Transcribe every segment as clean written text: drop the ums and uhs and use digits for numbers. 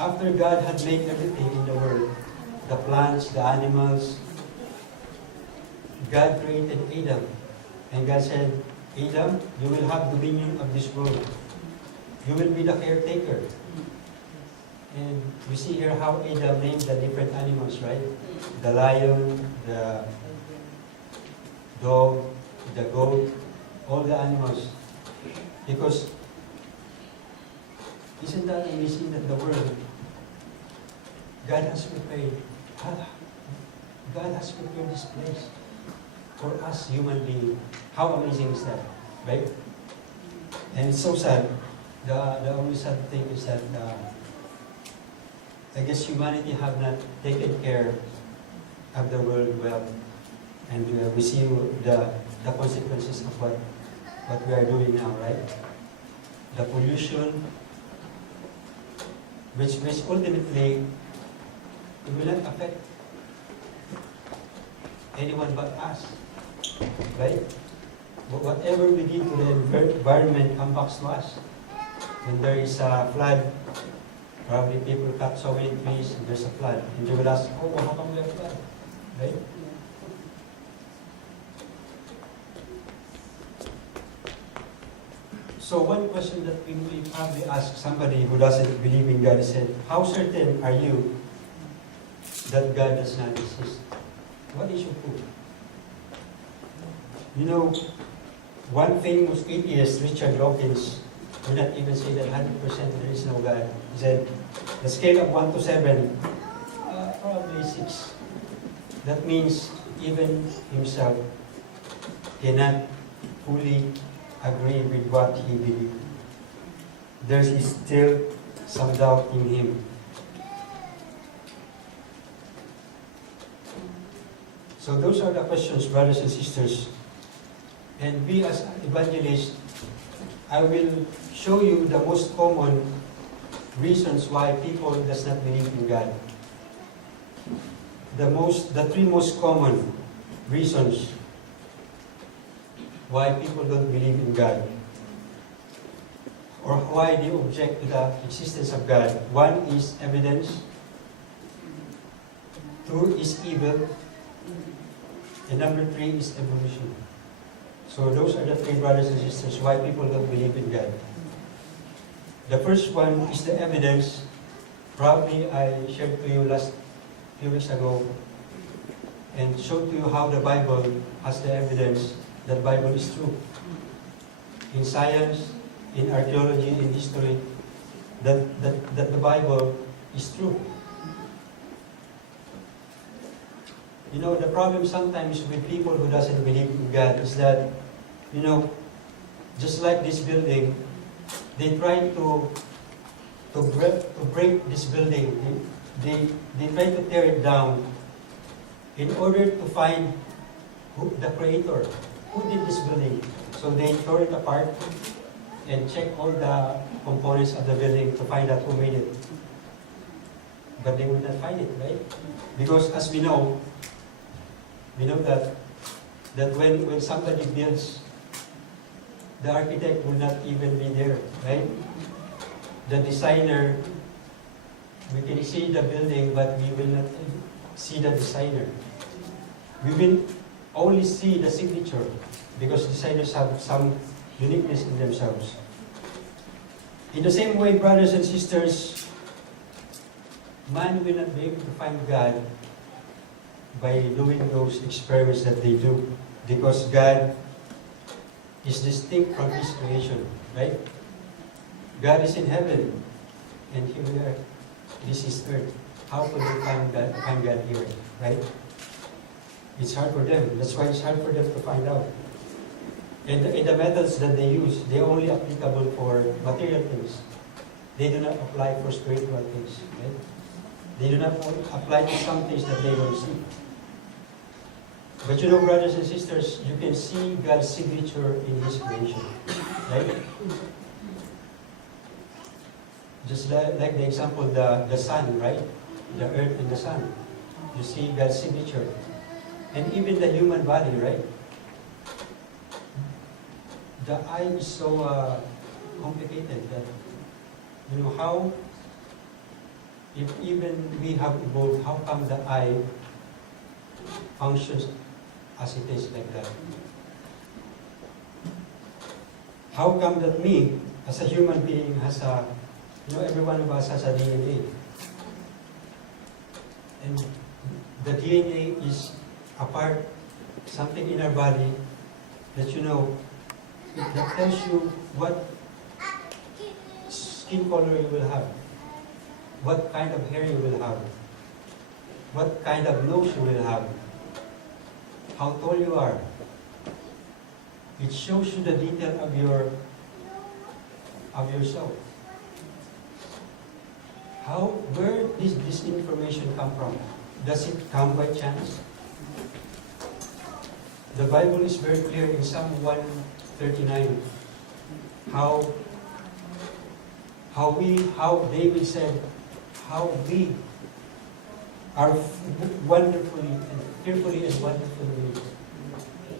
after God had made everything in the world, the plants, the animals, God created Adam. And God said, Adam, you will have dominion of this world. You will be the caretaker. And we see here how Adam named the different animals, right? The lion, the dog, the goat, all the animals. Because isn't that amazing that the world God has prepared this place for us human beings. How amazing is that, right? And it's so sad. The only sad thing is that I guess humanity have not taken care of the world well, and we see the consequences of what we are doing now, right? The pollution, which ultimately it will not affect anyone but us, right? But whatever we did to the environment comes back to us. When there is a flood, probably people cut so many trees and there's a flood. And they will ask, oh, how come we have flood? Right? So one question that we will probably ask somebody who doesn't believe in God is, how certain are you that God does not exist? What is your proof? You know, one famous atheist, Richard Dawkins, would not even say that 100% there is no God. He said, the scale of 1 to 7, probably 6. That means even himself cannot fully agree with what he believes. There is still some doubt in him. So those are the questions, brothers and sisters. And we as evangelists, I will show you the most common reasons why people does not believe in God. The three most common reasons why people don't believe in God, or why they object to the existence of God. One is evidence, two is evil, and number 3 is evolution. So those are the 3, brothers and sisters, why people don't believe in God. The first one is the evidence. Probably I shared to you last few weeks ago and showed to you how the Bible has the evidence that the Bible is true. In science, in archaeology, in history, that the Bible is true. You know, the problem sometimes with people who doesn't believe in God is that, you know, just like this building, they try to break this building. They try to tear it down in order to find the creator. Who did this building? So they tore it apart and check all the components of the building to find out who made it. But they will not find it, right? Because as we know that when somebody builds, the architect will not even be there, right? The designer, we can see the building, but we will not see the designer. We will only see the signature, because designers have some uniqueness in themselves. In the same way, brothers and sisters, man will not be able to find God by doing those experiments that they do, because God is distinct from His creation, right? God is in heaven, and here we are. This is earth. How could they find God here, right? It's hard for them. That's why it's hard for them to find out. And the methods that they use, they're only applicable for material things. They do not apply for spiritual things, right? They do not apply to some things that they don't see. But you know, brothers and sisters, you can see God's signature in His creation, right? Just like the example, the sun, right? The earth and the sun. You see God's signature. And even the human body, right? The eye is so complicated that, you know, if even we have evolved, how come the eye functions as it is like that? How come that me, as a human being, has a, every one of us has a DNA. And the DNA is a part, something in our body that that tells you what skin color you will have, what kind of hair you will have, what kind of nose you will have, how tall you are. It shows you the detail of yourself. Where does this information come from? Does it come by chance? The Bible is very clear in Psalm 139 how David said, how we are wonderfully and fearfully and wonderfully made,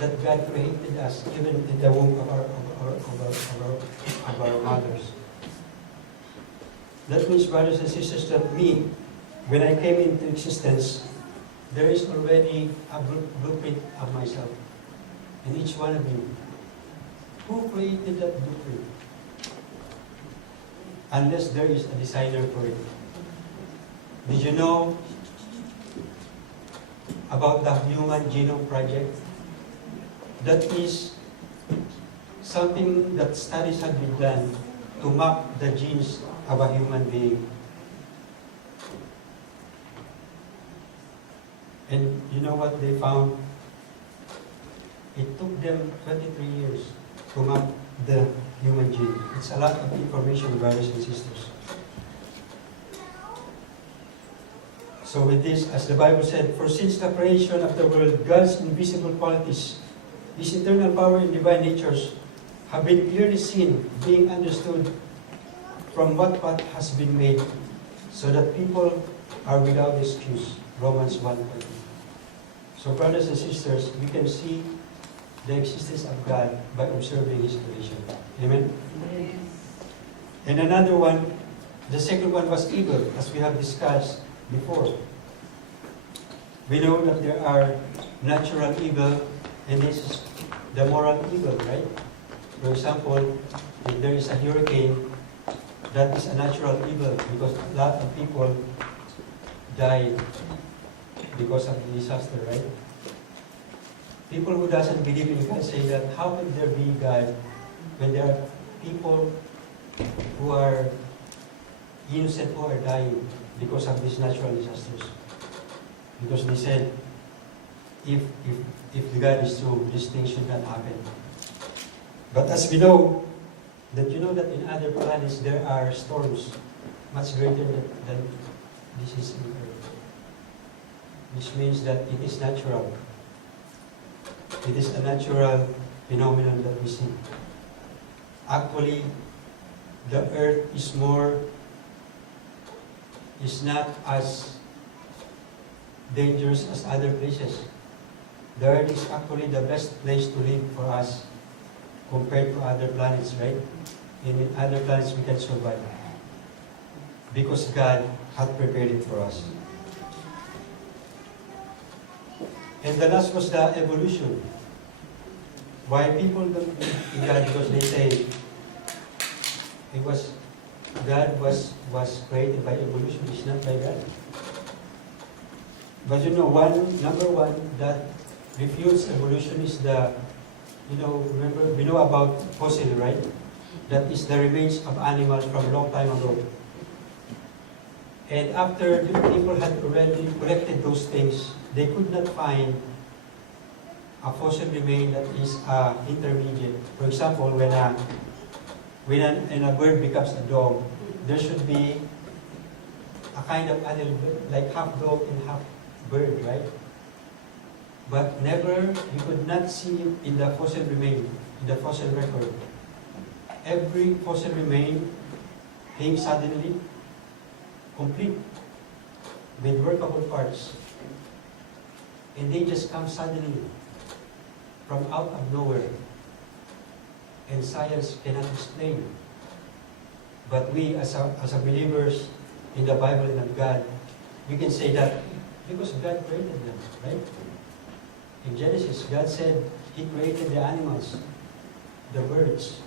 that God created us even in the womb of our mothers. That means, brothers and sisters, that me, when I came into existence, there is already a blueprint of myself. And each one of you, who created that blueprint? Unless there is a designer for it. Did you know about the Human Genome Project? That is something that studies have been done to map the genes of a human being. And you know what they found? It took them 23 years to map the human gene. It's a lot of information, brothers and sisters. So with this, as the Bible said, for since the creation of the world, God's invisible qualities, His eternal power and divine natures have been clearly seen, being understood from what has been made, so that people are without excuse. Romans 1:20. So brothers and sisters, we can see the existence of God by observing His creation. Amen? And another one, the second one was evil, as we have discussed before. We know that there are natural evil, and this is the moral evil, right? For example, if there is a hurricane, that is a natural evil because a lot of people died because of the disaster, right? People who doesn't believe in God say that how can there be God when there are people who are innocent who are dying because of these natural disasters? Because they said, if God is true, these things should not happen. But as we know, that in other planets there are storms much greater than this is in Earth. Which means that it is natural. It is a natural phenomenon that we see. Actually, the Earth is not as dangerous as other places. The Earth is actually the best place to live for us compared to other planets, right? And in other planets we can survive because God had prepared it for us. And the last was the evolution. Why people don't believe in God? Because they say God was created by evolution, it's not by God. But number one that refutes evolution is remember, we know about fossil, right? That is the remains of animals from a long time ago. And after the people had already collected those things, they could not find a fossil remain that is intermediate. For example, when a bird becomes a dog, there should be a kind of animal, like half dog and half bird, right? But never, you could not see it in the fossil remain, in the fossil record. Every fossil remain came suddenly, complete, with workable parts. And they just come suddenly, from out of nowhere. And science cannot explain. But we, as a believers, in the Bible and of God, we can say that because God created them, right? In Genesis, God said He created the animals, the birds,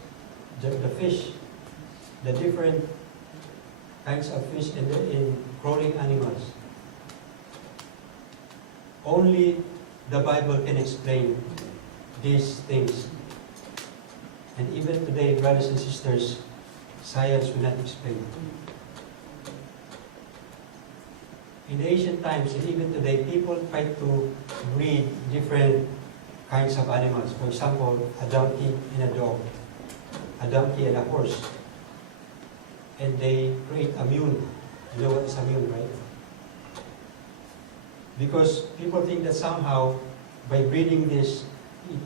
the fish, the different kinds of fish in crawling animals. Only the Bible can explain these things. And even today, brothers and sisters, science will not explain. In ancient times, and even today, people try to breed different kinds of animals. For example, a donkey and a dog, a donkey and a horse. And they create a mule. You know what is a mule, right? Because people think that somehow, by breeding this, it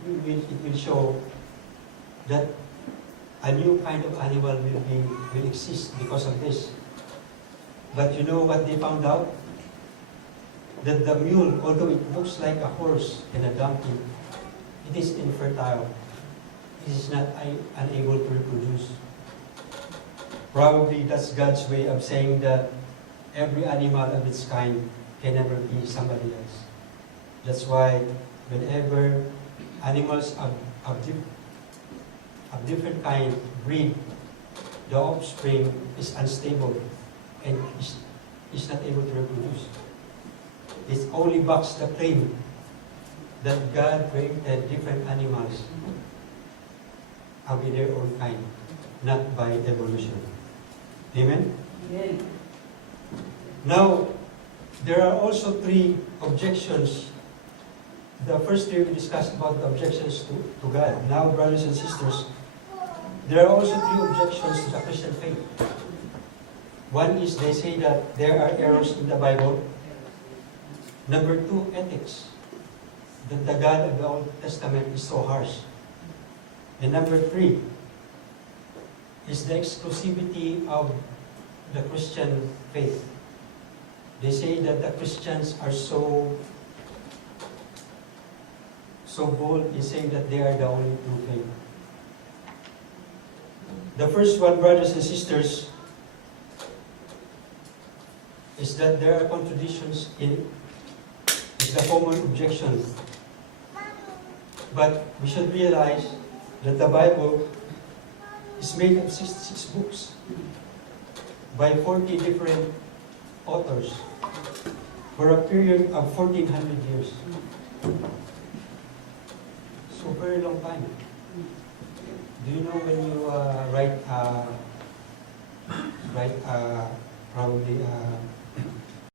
will show that a new kind of animal will exist because of this. But you know what they found out? That the mule, although it looks like a horse and a donkey, it is infertile. It is not unable to reproduce. Probably that's God's way of saying that every animal of its kind can never be somebody else. That's why whenever animals of different kind breed, the offspring is unstable and is not able to reproduce. It only backs the claim that God created different animals of their own kind, not by evolution. Amen? Amen. Now, there are also three objections. The first three we discussed about the objections to God. Now, brothers and sisters, there are also three objections to the Christian faith. One is they say that there are errors in the Bible. Number two, ethics. That the God of the Old Testament is so harsh. And number three is the exclusivity of the Christian faith. They say that the Christians are so bold in saying that they are the only true faith. The first one, brothers and sisters, is that there are contradictions in the common objection. But we should realize that the Bible is made of 66 books by 40 different authors for a period of 1400 years. So very long time. Do you know when you write probably